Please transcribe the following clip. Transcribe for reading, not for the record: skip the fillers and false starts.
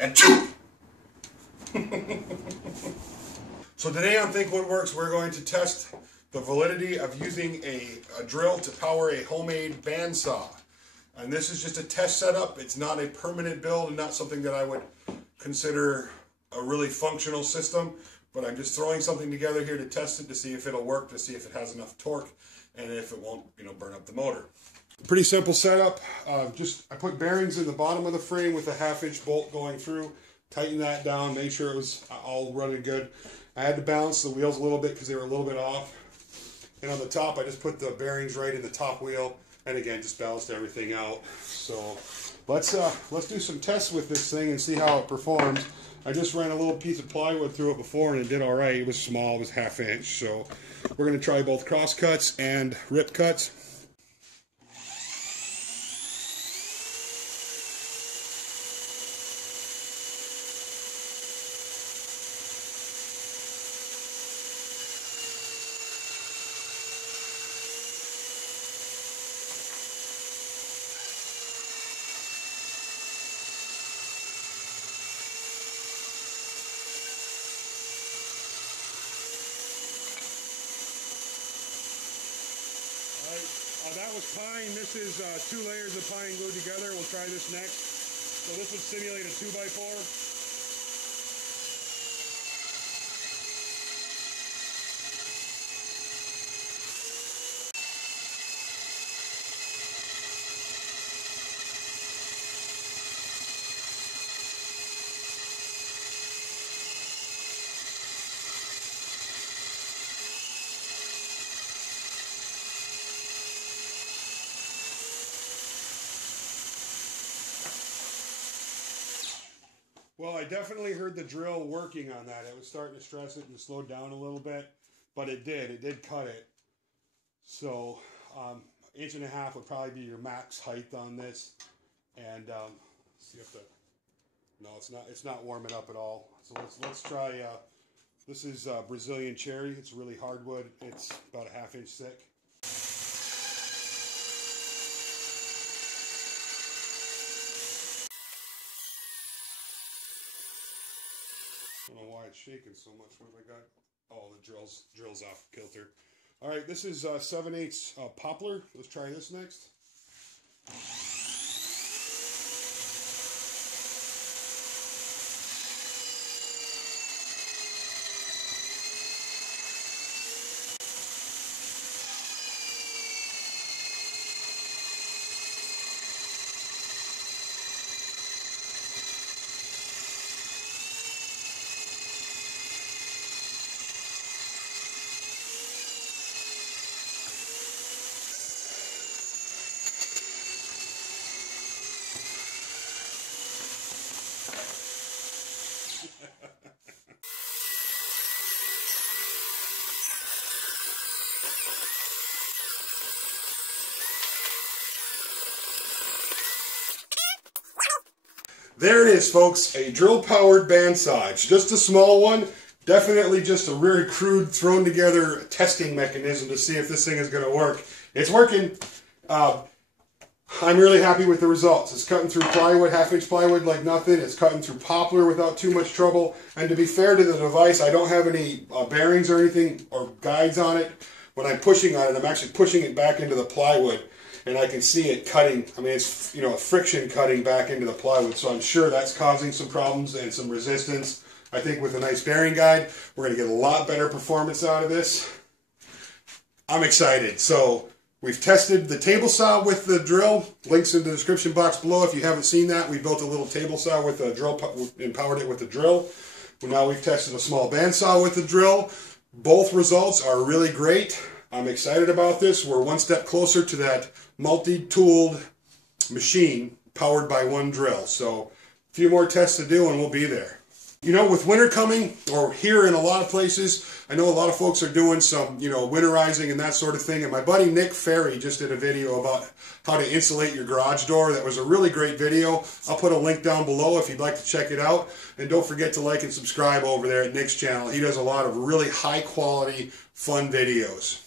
and chew. So today on Think Woodworks, we're going to test the validity of using a drill to power a homemade bandsaw. And this is just a test setup. It's not a permanent build and not something that I would consider a really functional system. But I'm just throwing something together here to test it, to see if it'll work, to see if it has enough torque, and if it won't, burn up the motor. Pretty simple setup. I put bearings in the bottom of the frame with a 1/2-inch bolt going through. Tighten that down, made sure it was all running good. I had to balance the wheels a little bit because they were a little bit off. And on the top, I just put the bearings right in the top wheel, and again, just balanced everything out. So let's do some tests with this thing and see how it performs. I just ran a little piece of plywood through it before, and it did all right. It was small, it was 1/2 inch. So we're going to try both cross cuts and rip cuts. That was pine. This is 2 layers of pine glued together. We'll try this next. So this would simulate a 2x4. Well, I definitely heard the drill working on that. It was starting to stress it and slowed down a little bit, but it did. It did cut it. So, 1.5 inches would probably be your max height on this. And see if no, it's not warming up at all. So let's try. This is Brazilian cherry. It's really hardwood. It's about a 1/2 inch thick. I don't know why it's shaking so much. What have I got? Oh, the drill's off kilter. All right, this is 7/8 poplar. Let's try this next. There it is, folks, a drill-powered bandsaw. It's just a small one, definitely just a very crude, thrown-together testing mechanism to see if this thing is going to work. It's working. I'm really happy with the results. It's cutting through plywood, 1/2 inch plywood like nothing. It's cutting through poplar without too much trouble. And to be fair to the device, I don't have any bearings or anything or guides on it. When I'm pushing on it, I'm actually pushing it back into the plywood. And I can see it cutting. I mean, it's a friction cutting back into the plywood. So I'm sure that's causing some problems and some resistance. I think with a nice bearing guide, we're going to get a lot better performance out of this. I'm excited. So we've tested the table saw with the drill. Links in the description box below if you haven't seen that. We built a little table saw with a drill and powered it with a drill. Well, now we've tested a small bandsaw with the drill. Both results are really great. I'm excited about this. We're one step closer to that multi-tooled machine powered by one drill. So a few more tests to do and we'll be there. With winter coming, or here in a lot of places, I know a lot of folks are doing some, winterizing and that sort of thing. And my buddy Nick Ferry just did a video about how to insulate your garage door. That was a really great video. I'll put a link down below if you'd like to check it out. And don't forget to like and subscribe over there at Nick's channel. He does a lot of really high quality, fun videos.